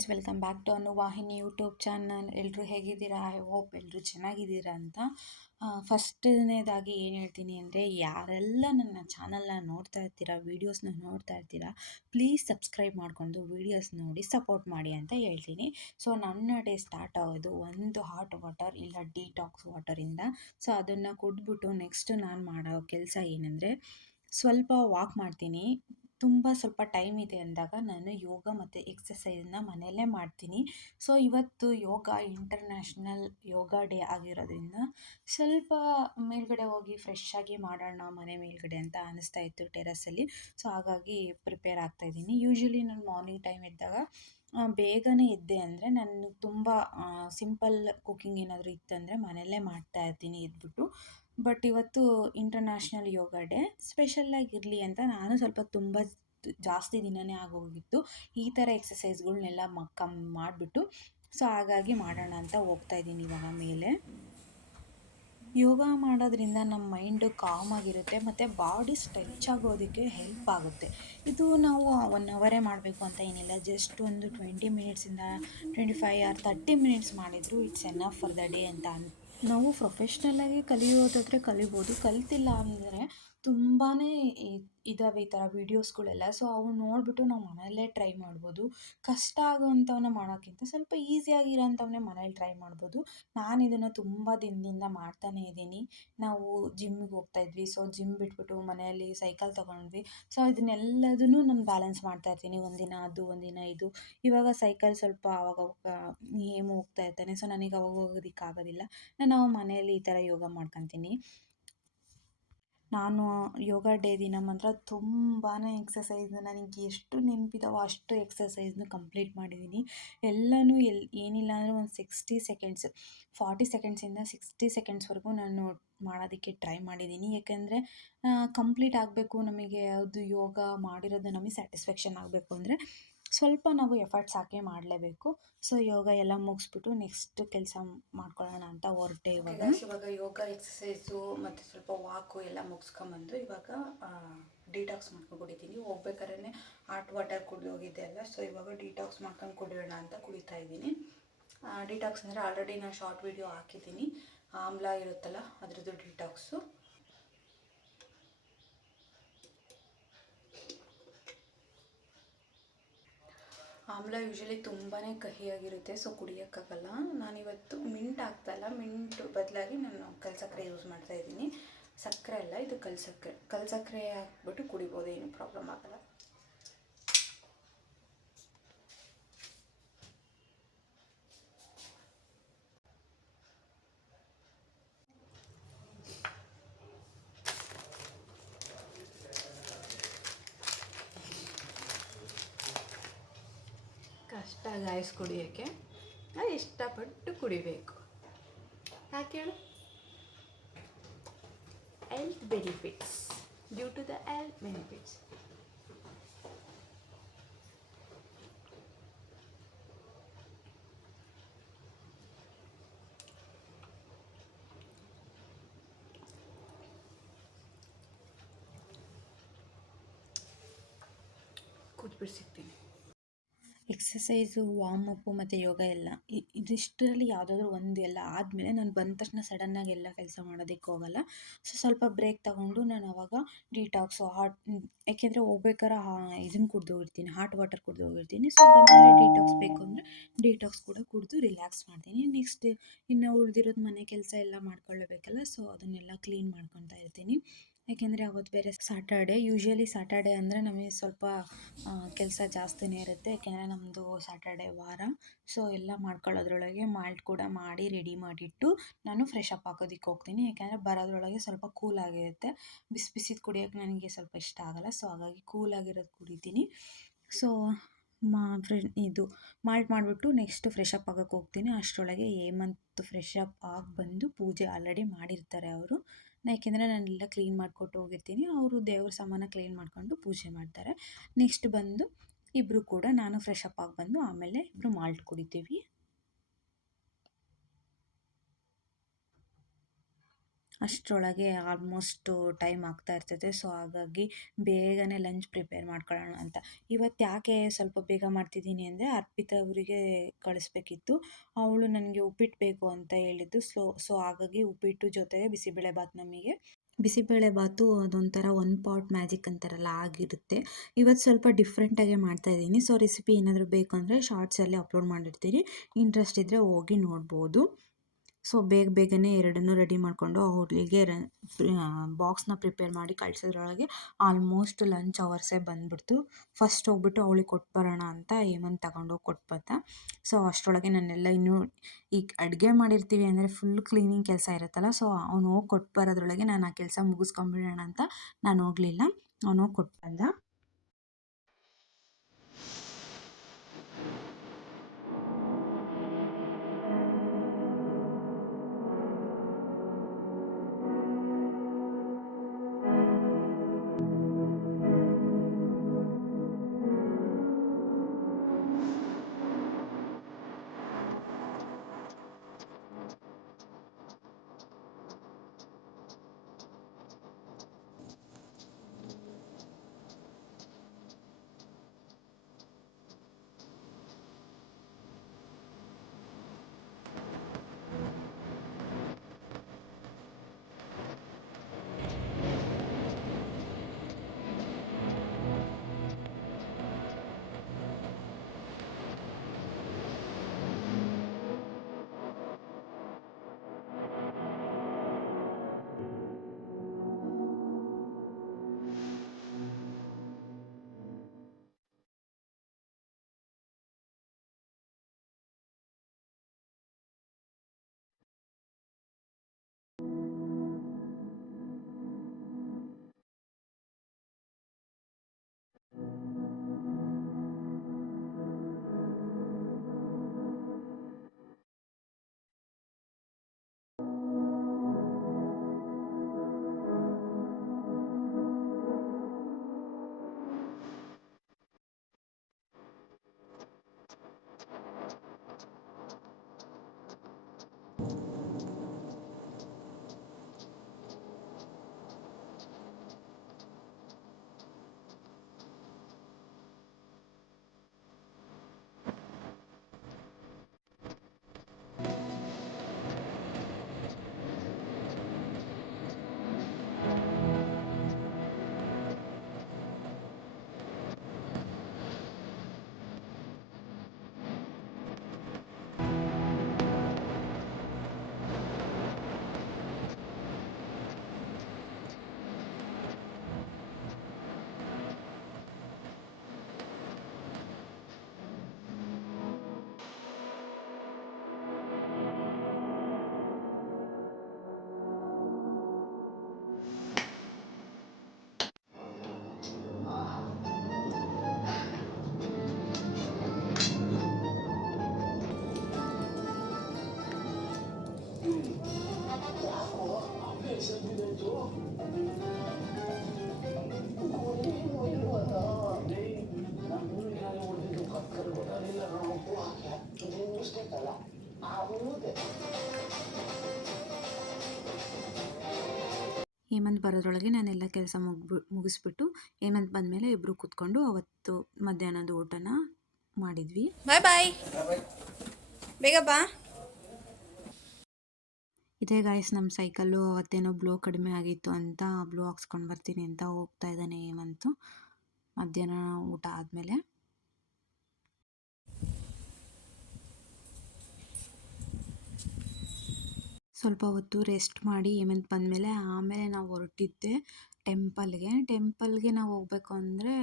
Friends, welcome back to Anuvahini YouTube channel. ಎಲ್ಲರೂ ಹೇಗಿದ್ದೀರಾ? I hope ಎಲ್ಲರೂ ಚೆನ್ನಾಗಿದ್ದೀರಾ ಅಂತ. ಫಸ್ಟನೇದಾಗಿ ಏನು ಹೇಳ್ತೀನಿ ಅಂದರೆ, ಯಾರೆಲ್ಲ ನನ್ನ ಚಾನಲ್ನ ನೋಡ್ತಾ ಇರ್ತೀರಾ, ವೀಡಿಯೋಸ್ನ ನೋಡ್ತಾ ಇರ್ತೀರಾ, ಪ್ಲೀಸ್ ಸಬ್ಸ್ಕ್ರೈಬ್ ಮಾಡಿಕೊಂಡು ವೀಡಿಯೋಸ್ ನೋಡಿ ಸಪೋರ್ಟ್ ಮಾಡಿ ಅಂತ ಹೇಳ್ತೀನಿ. ಸೊ ನನ್ನ ಡೇ ಸ್ಟಾರ್ಟ್ ಆಗೋದು ಒಂದು ಹಾಟ್ ವಾಟರ್ ಇಲ್ಲ ಡಿಟಾಕ್ಸ್ ವಾಟರಿಂದ. ಸೊ ಅದನ್ನು ಕುಡಿದ್ಬಿಟ್ಟು ನೆಕ್ಸ್ಟ್ ನಾನು ಮಾಡೋ ಕೆಲಸ ಏನಂದರೆ, ಸ್ವಲ್ಪ ವಾಕ್ ಮಾಡ್ತೀನಿ. ಸ್ವಲ್ಪ ಟೈಮ್ ಇದೆ ಅಂದಾಗ ನಾನು ಯೋಗ ಮತ್ತು ಎಕ್ಸಸೈಸನ್ನ ಮನೆಯಲ್ಲೇ ಮಾಡ್ತೀನಿ. ಸೊ ಇವತ್ತು ಯೋಗ ಇಂಟರ್ನ್ಯಾಷನಲ್ ಯೋಗ ಡೇ ಆಗಿರೋದ್ರಿಂದ ಸ್ವಲ್ಪ ಮೇಲ್ಗಡೆ ಹೋಗಿ ಫ್ರೆಶ್ ಆಗಿ ಮಾಡೋಣ ಮನೆ ಮೇಲ್ಗಡೆ ಅಂತ ಅನ್ನಿಸ್ತಾ ಇತ್ತು ಟೆರಸಲ್ಲಿ. ಸೊ ಹಾಗಾಗಿ ಪ್ರಿಪೇರ್ ಆಗ್ತಾಯಿದ್ದೀನಿ. ಯೂಶ್ವಲಿ ನಾನು ಮಾರ್ನಿಂಗ್ ಟೈಮ್ ಇದ್ದಾಗ ಬೇಗನೆ ಎದ್ದೆ ಅಂದರೆ ನಾನು ತುಂಬ ಸಿಂಪಲ್ ಕುಕ್ಕಿಂಗ್ ಏನಾದರೂ ಇತ್ತಂದರೆ ಮನೆಯಲ್ಲೇ ಮಾಡ್ತಾ ಇರ್ತೀನಿ ಎದ್ಬಿಟ್ಟು. ಬಟ್ ಇವತ್ತು ಇಂಟರ್ನ್ಯಾಷನಲ್ ಯೋಗ ಡೇ ಸ್ಪೆಷಲ್ಲಾಗಿರಲಿ ಅಂತ ನಾನು ಸ್ವಲ್ಪ ತುಂಬ ಜಾಸ್ತಿ ದಿನವೇ ಆಗೋಗಿತ್ತು ಈ ಥರ ಎಕ್ಸಸೈಸ್ಗಳ್ನೆಲ್ಲ ಮಾಡಿಬಿಟ್ಟು. ಸೊ ಹಾಗಾಗಿ ಮಾಡೋಣ ಅಂತ ಹೋಗ್ತಾ ಇದ್ದೀನಿ ಇವಾಗ ಮೇಲೆ. ಯೋಗ ಮಾಡೋದ್ರಿಂದ ನಮ್ಮ ಮೈಂಡು ಕಾಮ್ ಆಗಿರುತ್ತೆ ಮತ್ತು ಬಾಡಿ ಸ್ಟ್ರೆಚ್ ಆಗೋದಕ್ಕೆ ಹೆಲ್ಪ್ ಆಗುತ್ತೆ. ಇದು ನಾವು 1 ಅವರೇ ಮಾಡಬೇಕು ಅಂತ ಏನಿಲ್ಲ, ಜಸ್ಟ್ ಒಂದು 20 ಮಿನಿಟ್ಸಿಂದ 25 ಆರ್ 30 ಮಿನಿಟ್ಸ್ ಮಾಡಿದರೂ it's enough for the day ಅಂತ. ನಾವು ಪ್ರೊಫೆಷ್ನಲ್ಲಾಗಿ ಕಲಿಯೋದಾದರೆ ಕಲಿಬೋದು, ಕಲ್ತಿಲ್ಲ ಅಂದರೆ ತುಂಬಾ ಇದ್ದಾವೆ ಈ ಥರ ವೀಡಿಯೋಸ್ಗಳೆಲ್ಲ. ಸೊ ಅವು ನೋಡಿಬಿಟ್ಟು ನಾವು ಮನೆಯಲ್ಲೇ ಟ್ರೈ ಮಾಡ್ಬೋದು. ಕಷ್ಟ ಆಗೋವಂಥವನ್ನ ಮಾಡೋಕ್ಕಿಂತ ಸ್ವಲ್ಪ ಈಸಿಯಾಗಿರೋಂಥವನ್ನೇ ಮನೇಲಿ ಟ್ರೈ ಮಾಡ್ಬೋದು. ನಾನು ಇದನ್ನು ತುಂಬ ದಿನದಿಂದ ಮಾಡ್ತಾನೇ ಇದ್ದೀನಿ. ನಾವು ಜಿಮ್ಮಿಗೆ ಹೋಗ್ತಾಯಿದ್ವಿ, ಸೊ ಜಿಮ್ ಬಿಟ್ಬಿಟ್ಟು ಮನೆಯಲ್ಲಿ ಸೈಕಲ್ ತೊಗೊಂಡ್ವಿ. ಸೊ ಇದನ್ನೆಲ್ಲದನ್ನು ನಾನು ಬ್ಯಾಲೆನ್ಸ್ ಮಾಡ್ತಾಯಿರ್ತೀನಿ. ಒಂದಿನ ಅದು ಒಂದಿನ ಇದು. ಇವಾಗ ಸೈಕಲ್ ಸ್ವಲ್ಪ ಆವಾಗ ಹೇಮು ಹೋಗ್ತಾ ಇರ್ತಾನೆ, ಸೊ ನನಗೆ ಅವಾಗ ಹೋಗೋದಕ್ಕಾಗೋದಿಲ್ಲ. ನಾನು ಮನೆಯಲ್ಲಿ ಈ ಥರ ಯೋಗ ಮಾಡ್ಕೊತೀನಿ. ನಾನು ಯೋಗ ಡೇ ದಿನ ಮಾತ್ರ ತುಂಬಾ ಎಕ್ಸಸೈಸ್, ನನಗೆ ಎಷ್ಟು ನೆನಪಿದಾವೋ ಅಷ್ಟು ಎಕ್ಸಸೈಸ್ನು ಕಂಪ್ಲೀಟ್ ಮಾಡಿದ್ದೀನಿ. ಎಲ್ಲನೂ ಏನಿಲ್ಲ ಅಂದರೆ ಒಂದು 60 ಸೆಕೆಂಡ್ಸ್, 40 ಸೆಕೆಂಡ್ಸಿಂದ 60 ಸೆಕೆಂಡ್ಸ್ವರೆಗೂ ನಾನು ಮಾಡೋದಕ್ಕೆ ಟ್ರೈ ಮಾಡಿದ್ದೀನಿ. ಏಕೆಂದರೆ ಕಂಪ್ಲೀಟ್ ಆಗಬೇಕು, ನಮಗೆ ಅದು ಯೋಗ ಮಾಡಿರೋದು ನಮಗೆ ಸ್ಯಾಟಿಸ್ಫ್ಯಾಕ್ಷನ್ ಆಗಬೇಕು ಅಂದರೆ ಸ್ವಲ್ಪ ನಾವು ಎಫರ್ಟ್ಸ್ ಹಾಕಿ ಮಾಡಲೇಬೇಕು. ಸೊ ಯೋಗ ಎಲ್ಲ ಮುಗಿಸ್ಬಿಟ್ಟು ನೆಕ್ಸ್ಟ್ ಕೆಲಸ ಮಾಡ್ಕೊಳ್ಳೋಣ ಅಂತ ಹೊರಟೆ ಇವಾಗ ಯೋಗ ಎಕ್ಸಸೈಸು ಮತ್ತು ಸ್ವಲ್ಪ ವಾಕು ಎಲ್ಲ ಮುಗಿಸ್ಕೊಂಬಂದು ಇವಾಗ ಡಿಟಾಕ್ಸ್ ಮಾಡ್ಕೊಂಡು ಕುಡಿತೀನಿ. ಹೋಗ್ಬೇಕಾದ್ರೆ ಹಾಟ್ ವಾಟರ್ ಕುಡಿದು ಹೋಗಿದ್ದೆ ಅಲ್ಲ, ಸೊ ಇವಾಗ ಡಿಟಾಕ್ಸ್ ಮಾಡ್ಕೊಂಡು ಕುಡಿಯೋಣ ಅಂತ ಕುಡಿತಾ ಇದ್ದೀನಿ. ಡಿಟಾಕ್ಸ್ ಅಂದರೆ ಆಲ್ರೆಡಿ ನಾನು ಶಾರ್ಟ್ ವಿಡಿಯೋ ಹಾಕಿದ್ದೀನಿ, ಆಮ್ಲ ಇರುತ್ತಲ್ಲ ಅದ್ರದ್ದು ಡಿಟಾಕ್ಸು. ಆಮ್ಲ ಯೂಶ್ವಲಿ ತುಂಬಾ ಕಹಿಯಾಗಿರುತ್ತೆ, ಸೊ ಕುಡಿಯೋಕ್ಕಾಗಲ್ಲ. ನಾನಿವತ್ತು ಮಿಂಟ್ ಹಾಕ್ತಾಯಿಲ್ಲ, ಮಿಂಟ್ ಬದಲಾಗಿ ನಾನು ಕಲ್ಸಕ್ಕರೆ ಯೂಸ್ ಮಾಡ್ತಾಯಿದ್ದೀನಿ. ಸಕ್ಕರೆ ಅಲ್ಲ, ಇದು ಕಲ್ಸಕ್ಕರೆ ಹಾಕ್ಬಿಟ್ಟು ಕುಡಿಬೋದು, ಏನು ಪ್ರಾಬ್ಲಮ್ ಆಗಲ್ಲ. ಕಷ್ಟ ಗಾಯಸ್ ಕುಡಿಯೋಕ್ಕೆ, ಅದು ಇಷ್ಟಪಟ್ಟು ಕುಡಿಬೇಕು. ಯಾಕೆ ಹೇಳು? Health benefits, due to the health benefits. ಕೂತ್ಬಿಟ್ಟು ಸಿಗ್ತೀನಿ. ಎಕ್ಸಸೈಸು, ವಾರ್ಮಪ್ಪು ಮತ್ತು ಯೋಗ ಎಲ್ಲ ಇದಿಷ್ಟರಲ್ಲಿ ಯಾವುದಾದ್ರೂ ಒಂದು ಎಲ್ಲ ಆದಮೇಲೆ ನಾನು ಬಂದ ತಕ್ಷಣ ಸಡನ್ನಾಗಿ ಎಲ್ಲ ಕೆಲಸ ಮಾಡೋದಕ್ಕೆ ಹೋಗಲ್ಲ. ಸೊ ಸ್ವಲ್ಪ ಬ್ರೇಕ್ ತಗೊಂಡು ನಾನು ಅವಾಗ ಡಿಟಾಕ್ಸು ಯಾಕೆಂದರೆ ಹೋಗ್ಬೇಕಾರೆ ಇದನ್ನು ಕುಡಿದು ಹೋಗಿರ್ತೀನಿ, ಹಾಟ್ ವಾಟರ್ ಕುಡಿದು ಹೋಗಿರ್ತೀನಿ. ಸೊ ಬಂದಮೇಲೆ ಡಿಟಾಕ್ಸ್ ಬೇಕು ಅಂದರೆ ಡಿಟಾಕ್ಸ್ ಕೂಡ ಕುಡಿದು ರಿಲ್ಯಾಕ್ಸ್ ಮಾಡ್ತೀನಿ. ನೆಕ್ಸ್ಟ್ ಇನ್ನು ಉಳಿದಿರೋದು ಮನೆ ಕೆಲಸ ಎಲ್ಲ ಮಾಡ್ಕೊಳ್ಳಬೇಕಲ್ಲ, ಸೊ ಅದನ್ನೆಲ್ಲ ಕ್ಲೀನ್ ಮಾಡ್ಕೊತಾ ಇರ್ತೀನಿ. ಯಾಕೆಂದರೆ ಅವತ್ತು ಬೇರೆ ಸ್ಯಾಟರ್ಡೆ. ಯೂಶ್ವಲಿ ಸ್ಯಾಟರ್ಡೆ ಅಂದರೆ ನಮಗೆ ಸ್ವಲ್ಪ ಕೆಲಸ ಜಾಸ್ತಿನೇ ಇರುತ್ತೆ, ಯಾಕೆಂದರೆ ನಮ್ಮದು ಸ್ಯಾಟರ್ಡೆ ವಾರ. ಸೊ ಎಲ್ಲ ಮಾಡ್ಕೊಳ್ಳೋದ್ರೊಳಗೆ ಮಾಲ್ಟ್ ಕೂಡ ಮಾಡಿ ರೆಡಿ ಮಾಡಿಟ್ಟು ನಾನು ಫ್ರೆಶ್ ಅಪ್ ಆಗೋದಕ್ಕೆ ಹೋಗ್ತೀನಿ. ಯಾಕೆಂದರೆ ಬರೋದ್ರೊಳಗೆ ಸ್ವಲ್ಪ ಕೂಲಾಗಿರುತ್ತೆ. ಬಿಸಿದು ಕುಡಿಯೋಕ್ಕೆ ನನಗೆ ಸ್ವಲ್ಪ ಇಷ್ಟ ಆಗೋಲ್ಲ, ಸೊ ಹಾಗಾಗಿ ಕೂಲಾಗಿರೋದು ಕುಡಿತೀನಿ. ಸೊ ಇದು ಮಾಲ್ಟ್ ಮಾಡಿಬಿಟ್ಟು ನೆಕ್ಸ್ಟ್ ಫ್ರೆಶ್ ಅಪ್ ಆಗೋಕ್ಕೆ ಹೋಗ್ತೀನಿ. ಅಷ್ಟರೊಳಗೆ ಹೇಮಂತ್ ಫ್ರೆಶ್ ಅಪ್ ಆಗಿ ಬಂದು ಪೂಜೆ ಆಲ್ರೆಡಿ ಮಾಡಿರ್ತಾರೆ ಅವರು. ಯಾಕೆಂದರೆ ನಾನೆಲ್ಲ ಕ್ಲೀನ್ ಮಾಡಿಕೊಟ್ಟು ಹೋಗಿರ್ತೀನಿ, ಅವರು ದೇವ್ರ ಸಾಮಾನ ಕ್ಲೀನ್ ಮಾಡಿಕೊಂಡು ಪೂಜೆ ಮಾಡ್ತಾರೆ. ನೆಕ್ಸ್ಟ್ ಬಂದು ಇಬ್ಬರು ಕೂಡ ನಾನು ಫ್ರೆಶ್ ಅಪ್ ಆಗಿ ಬಂದು ಆಮೇಲೆ ಇಬ್ಬರು ಮಾಲ್ಟ್ ಕುಡಿತೀವಿ. ಅಷ್ಟರೊಳಗೆ ಆಲ್ಮೋಸ್ಟು ಟೈಮ್ ಆಗ್ತಾ ಇರ್ತೈತೆ. ಸೊ ಹಾಗಾಗಿ ಬೇಗನೆ ಲಂಚ್ ಪ್ರಿಪೇರ್ ಮಾಡ್ಕೊಳ್ಳೋಣ ಅಂತ. ಇವತ್ತು ಯಾಕೆ ಸ್ವಲ್ಪ ಬೇಗ ಮಾಡ್ತಿದ್ದೀನಿ ಅಂದರೆ ಅರ್ಪಿತಾ ಅವರಿಗೆ ಕಳಿಸ್ಬೇಕಿತ್ತು. ಅವಳು ನನಗೆ ಉಪ್ಪಿಟ್ಟು ಬೇಕು ಅಂತ ಹೇಳಿದ್ದು. ಸೊ ಹಾಗಾಗಿ ಉಪ್ಪಿಟ್ಟು ಜೊತೆಗೆ ಬಿಸಿಬೇಳೆಬಾತ್ ನಮಗೆ. ಬಿಸಿಬೇಳೆಬಾತು ಅದೊಂಥರ ಒನ್ ಪಾಟ್ ಮ್ಯಾಜಿಕ್ ಅಂತಾರಲ್ಲ ಆಗಿರುತ್ತೆ. ಇವತ್ತು ಸ್ವಲ್ಪ ಡಿಫ್ರೆಂಟಾಗೆ ಮಾಡ್ತಾಯಿದ್ದೀನಿ. ಸೊ ರೆಸಿಪಿ ಏನಾದರೂ ಬೇಕು ಅಂದರೆ ಶಾರ್ಟ್ಸಲ್ಲಿ ಅಪ್ಲೋಡ್ ಮಾಡಿರ್ತೀನಿ. ಇಂಟ್ರೆಸ್ಟ್ ಇದ್ದರೆ ಹೋಗಿ ನೋಡ್ಬೋದು. ಸೊ ಬೇಗನೆ ಎರಡನ್ನೂ ರೆಡಿ ಮಾಡಿಕೊಂಡು ಅವಳಿಗೆ ಬಾಕ್ಸ್ನ ಪ್ರಿಪೇರ್ ಮಾಡಿ ಕಳಿಸೋದ್ರೊಳಗೆ ಆಲ್ಮೋಸ್ಟ್ ಲಂಚ್ ಅವರ್ಸೇ ಬಂದುಬಿಡ್ತು. ಫಸ್ಟ್ ಹೋಗ್ಬಿಟ್ಟು ಅವಳಿಗೆ ಕೊಟ್ಟು ಬರೋಣ ಅಂತ ಹೇಮಂತ್ ತಗೊಂಡೋಗಿ ಕೊಟ್ಟು ಬಂದ. ಸೊ ಅಷ್ಟರೊಳಗೆ ನಾನೆಲ್ಲ ಇನ್ನೂ ಈಗ ಅಡುಗೆ ಮಾಡಿರ್ತೀವಿ ಅಂದರೆ ಫುಲ್ ಕ್ಲೀನಿಂಗ್ ಕೆಲಸ ಇರುತ್ತಲ್ಲ. ಸೊ ಅವ್ನು ಹೋಗಿ ಕೊಟ್ಟು ಬರೋದ್ರೊಳಗೆ ನಾನು ಆ ಕೆಲಸ ಮುಗಿಸ್ಕೊಂಬಿಡೋಣ ಅಂತ ನಾನು ಹೋಗಲಿಲ್ಲ. ಅವನು ಹೋಗಿ ಕೊಟ್ಟು ಬಂದ. ಹೇಮಂತ್ ಬರೋದ್ರೊಳಗೆ ನಾನೆಲ್ಲ ಕೆಲಸ ಮುಗಿಸ್ಬಿಟ್ಟು ಹೇಮಂತ್ ಬಂದಮೇಲೆ ಇಬ್ಬರು ಕೂತ್ಕೊಂಡು ಅವತ್ತು ಮಧ್ಯಾಹ್ನದ ಊಟನ ಮಾಡಿದ್ವಿ. ಬಾಯ್ ಬಾಯ್, ಬೇಗ ಬಾ. ಇದೇ ಗಾಯ್ಸ್ ನಮ್ಮ ಸೈಕಲ್ಲು. ಅವತ್ತೇನೋ ಬ್ಲೋ ಕಡಿಮೆ ಆಗಿತ್ತು ಅಂತ ಬ್ಲೋ ಹಾಕ್ಸ್ಕೊಂಡು ಬರ್ತೀನಿ ಅಂತ ಹೋಗ್ತಾ ಇದ್ದಾನೆ ಹೇಮಂತು ಮಧ್ಯಾಹ್ನ ಊಟ ಆದಮೇಲೆ. ಸ್ವಲ್ಪ ಹೊತ್ತು ರೆಸ್ಟ್ ಮಾಡಿ ಹೇಮಂತ್ ಬಂದಮೇಲೆ ಆಮೇಲೆ ನಾವು ಹೊರಟಿದ್ದೆ ಟೆಂಪಲ್ಗೆ ನಾವು ಹೋಗ್ಬೇಕು ಅಂದರೆ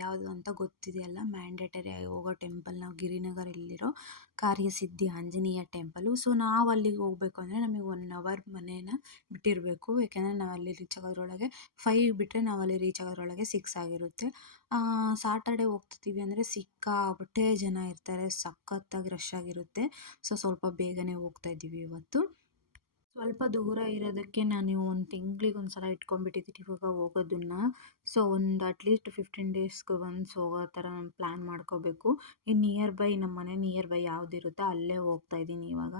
ಯಾವುದು ಅಂತ ಗೊತ್ತಿದೆಯಲ್ಲ, ಮ್ಯಾಂಡೇಟರಿ ಆಗಿ ಹೋಗೋ ಟೆಂಪಲ್ ನಾವು ಗಿರಿನಗರಲ್ಲಿರೋ ಕಾರ್ಯಸಿದ್ಧಿ ಆಂಜನೇಯ ಟೆಂಪಲು. ಸೊ ನಾವು ಅಲ್ಲಿಗೆ ಹೋಗ್ಬೇಕು ಅಂದರೆ ನಮಗೆ 1 ಅವರ್ ಮನೇನ ಬಿಟ್ಟಿರಬೇಕು. ಯಾಕೆಂದರೆ ನಾವು ಅಲ್ಲಿ ರೀಚ್ ಆಗೋದ್ರೊಳಗೆ 5 ಬಿಟ್ಟರೆ ನಾವು ಅಲ್ಲಿ ರೀಚ್ ಆಗೋದ್ರೊಳಗೆ 6 ಆಗಿರುತ್ತೆ. ಸಾಟರ್ಡೆ ಹೋಗ್ತಿದ್ದೀವಿ ಅಂದರೆ ಸಿಕ್ಕಾಪಟ್ಟೆ ಜನ ಇರ್ತಾರೆ, ಸಖತ್ತಾಗಿ ರಶ್ ಆಗಿರುತ್ತೆ. ಸೊ ಸ್ವಲ್ಪ ಬೇಗನೆ ಹೋಗ್ತಾ ಇದ್ದೀವಿ ಇವತ್ತು. ಸ್ವಲ್ಪ ದೂರ ಇರೋದಕ್ಕೆ ನಾನು 1 ತಿಂಗಳಿಗೆ ಒಂದು ಸಲ ಇಟ್ಕೊಂಡ್ಬಿಟ್ಟಿದ್ದೀನಿ ಇವಾಗ ಹೋಗೋದನ್ನು. ಸೊ ಒಂದು ಅಟ್ಲೀಸ್ಟ್ 15 ಡೇಸ್ಗೆ ಒನ್ಸ್ ಹೋಗೋ ಥರ ನಾನು ಪ್ಲ್ಯಾನ್ ಮಾಡ್ಕೋಬೇಕು. ಇನ್ನು ನಮ್ಮ ಮನೆ ನಿಯರ್ ಬೈ ಯಾವುದಿರುತ್ತೋ ಅಲ್ಲೇ ಹೋಗ್ತಾ ಇದ್ದೀನಿ ಇವಾಗ.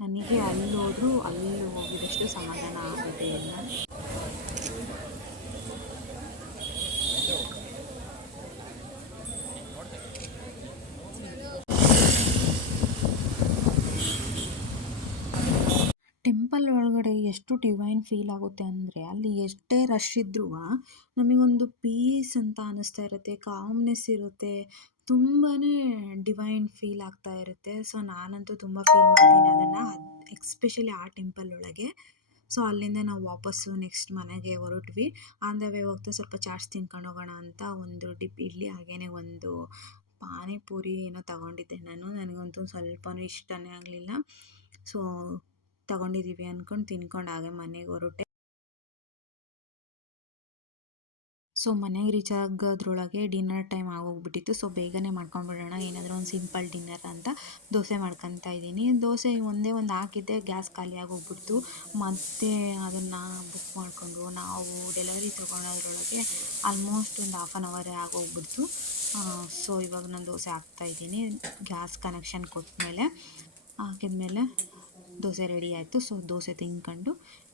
ನನಗೆ ಅಲ್ಲಿ ಹೋದರೂ ಅಲ್ಲಿ ಹೋಗಿದಷ್ಟು ಸಮಾಧಾನ ಆಗೋದೇ ಇಲ್ಲ. ಟೆಂಪಲ್ ಒಳಗಡೆ ಎಷ್ಟು ಡಿವೈನ್ ಫೀಲ್ ಆಗುತ್ತೆ ಅಂದರೆ, ಅಲ್ಲಿ ಎಷ್ಟೇ ರಶ್ ಇದ್ರೂ ನಮಗೊಂದು ಪೀಸ್ ಅಂತ ಅನ್ನಿಸ್ತಾ ಇರುತ್ತೆ, ಕಾಮ್ನೆಸ್ ಇರುತ್ತೆ, ತುಂಬಾ ಡಿವೈನ್ ಫೀಲ್ ಆಗ್ತಾ ಇರುತ್ತೆ. ಸೊ ನಾನಂತೂ ತುಂಬ ಫೀಲ್ ಮಾಡ್ತೀನಿ ಅದನ್ನು, ಎಕ್ಸ್ಪೆಷಲಿ ಆ ಟೆಂಪಲ್ ಒಳಗೆ. ಸೊ ಅಲ್ಲಿಂದ ನಾವು ವಾಪಸ್ಸು ನೆಕ್ಸ್ಟ್ ಮನೆಗೆ ಹೊರಟ್ವಿ. ಆನ್ ದ ವೇ ಹೋಗ್ತಾ ಸ್ವಲ್ಪ ಚಾಟ್ಸ್ ತಿನ್ಕೊಂಡು ಹೋಗೋಣ ಅಂತ ಒಂದು ಡಿಪ್ ಇಡ್ಲಿ ಹಾಗೇನೆ ಒಂದು ಪಾನಿಪುರಿ ಏನೋ ತಗೊಂಡಿದ್ದೆ ನಾನು. ನನಗಂತೂ ಸ್ವಲ್ಪನೂ ಇಷ್ಟನೇ ಆಗಲಿಲ್ಲ. ಸೊ ತಗೊಂಡಿದ್ದೀವಿ ಅಂದ್ಕೊಂಡು ತಿನ್ಕೊಂಡು ಹಾಗೆ ಮನೆಗೆ ಹೊರಟೆ. ಸೊ ಮನೆಗೆ ರೀಚ್ ಆಗೋದ್ರೊಳಗೆ ಡಿನ್ನರ್ ಟೈಮ್ ಆಗೋಗ್ಬಿಟ್ಟಿತ್ತು. ಸೊ ಬೇಗನೆ ಮಾಡ್ಕೊಂಡ್ಬಿಡೋಣ, ಏನಾದರೂ ಒಂದು ಸಿಂಪಲ್ ಡಿನ್ನರ್ ಅಂತ ದೋಸೆ ಮಾಡ್ಕೊತಾ ಇದ್ದೀನಿ. ದೋಸೆ ಒಂದೇ ಒಂದು ಹಾಕಿದ್ದೆ, ಗ್ಯಾಸ್ ಖಾಲಿ ಆಗೋಗ್ಬಿಡ್ತು. ಮತ್ತೆ ಅದನ್ನು ಬುಕ್ ಮಾಡಿಕೊಂಡು ನಾವು ಡೆಲಿವರಿ ತೊಗೊಳೋದ್ರೊಳಗೆ ಆಲ್ಮೋಸ್ಟ್ ಒಂದು ಹಾಫ್ ಆನ್ ಅವರೇ ಆಗೋಗ್ಬಿಡ್ತು. ಸೊ ಇವಾಗ ನಾನು ದೋಸೆ ಹಾಕ್ತಾಯಿದ್ದೀನಿ. ಗ್ಯಾಸ್ ಕನೆಕ್ಷನ್ ಕೊಟ್ಟಮೇಲೆ ಹಾಕಿದ್ಮೇಲೆ ದೋಸೆ ರೆಡಿ ಆಯಿತು. ಸೊ ದೋಸೆ ತಿನ್ಕೊಂಡು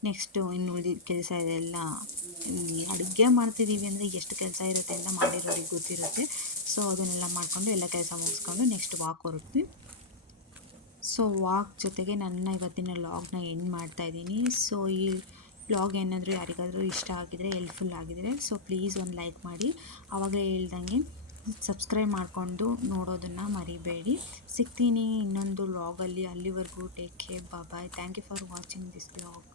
ನೆಕ್ಸ್ಟು ಇನ್ನು ಉಳಿದಿದ್ದ ಕೆಲಸ ಇದೆಲ್ಲ, ಅಡುಗೆ ಮಾಡ್ತಿದ್ದೀವಿ ಅಂದರೆ ಎಷ್ಟು ಕೆಲಸ ಇರುತ್ತೆ ಅಂತ ಮಾಡಿರೋರಿಗೆ ಗೊತ್ತಿರುತ್ತೆ. ಸೊ ಅದನ್ನೆಲ್ಲ ಮಾಡಿಕೊಂಡು ಎಲ್ಲ ಕೆಲಸ ಮುಗಿಸ್ಕೊಂಡು ನೆಕ್ಸ್ಟ್ ವಾಕ್ ಹೊರಟ್ವಿ. ಸೊ ವಾಕ್ ಜೊತೆಗೆ ನನ್ನ ಇವತ್ತಿನ ವ್ಲಾಗ್ನ ಎಂಡ್ ಮಾಡ್ತಾಯಿದ್ದೀನಿ. ಸೊ ಈ ವ್ಲಾಗ್ ಏನಾದರೂ ಯಾರಿಗಾದರೂ ಇಷ್ಟ ಆಗಿದರೆ, ಹೆಲ್ಪ್ಫುಲ್ ಆಗಿದರೆ, ಸೊ ಪ್ಲೀಸ್ ಒಂದು ಲೈಕ್ ಮಾಡಿ. ಆವಾಗಲೇ ಹೇಳ್ದಂಗೆ ಸಬ್ಸ್ಕ್ರೈಬ್ ಮಾಡಿಕೊಂಡು ನೋಡೋದನ್ನು ಮರಿಬೇಡಿ. ಸಿಗ್ತೀನಿ ಇನ್ನೊಂದು ವ್ಲಾಗಲ್ಲಿ. ಅಲ್ಲಿವರೆಗೂ take care, bye. Thank you for watching this vlog.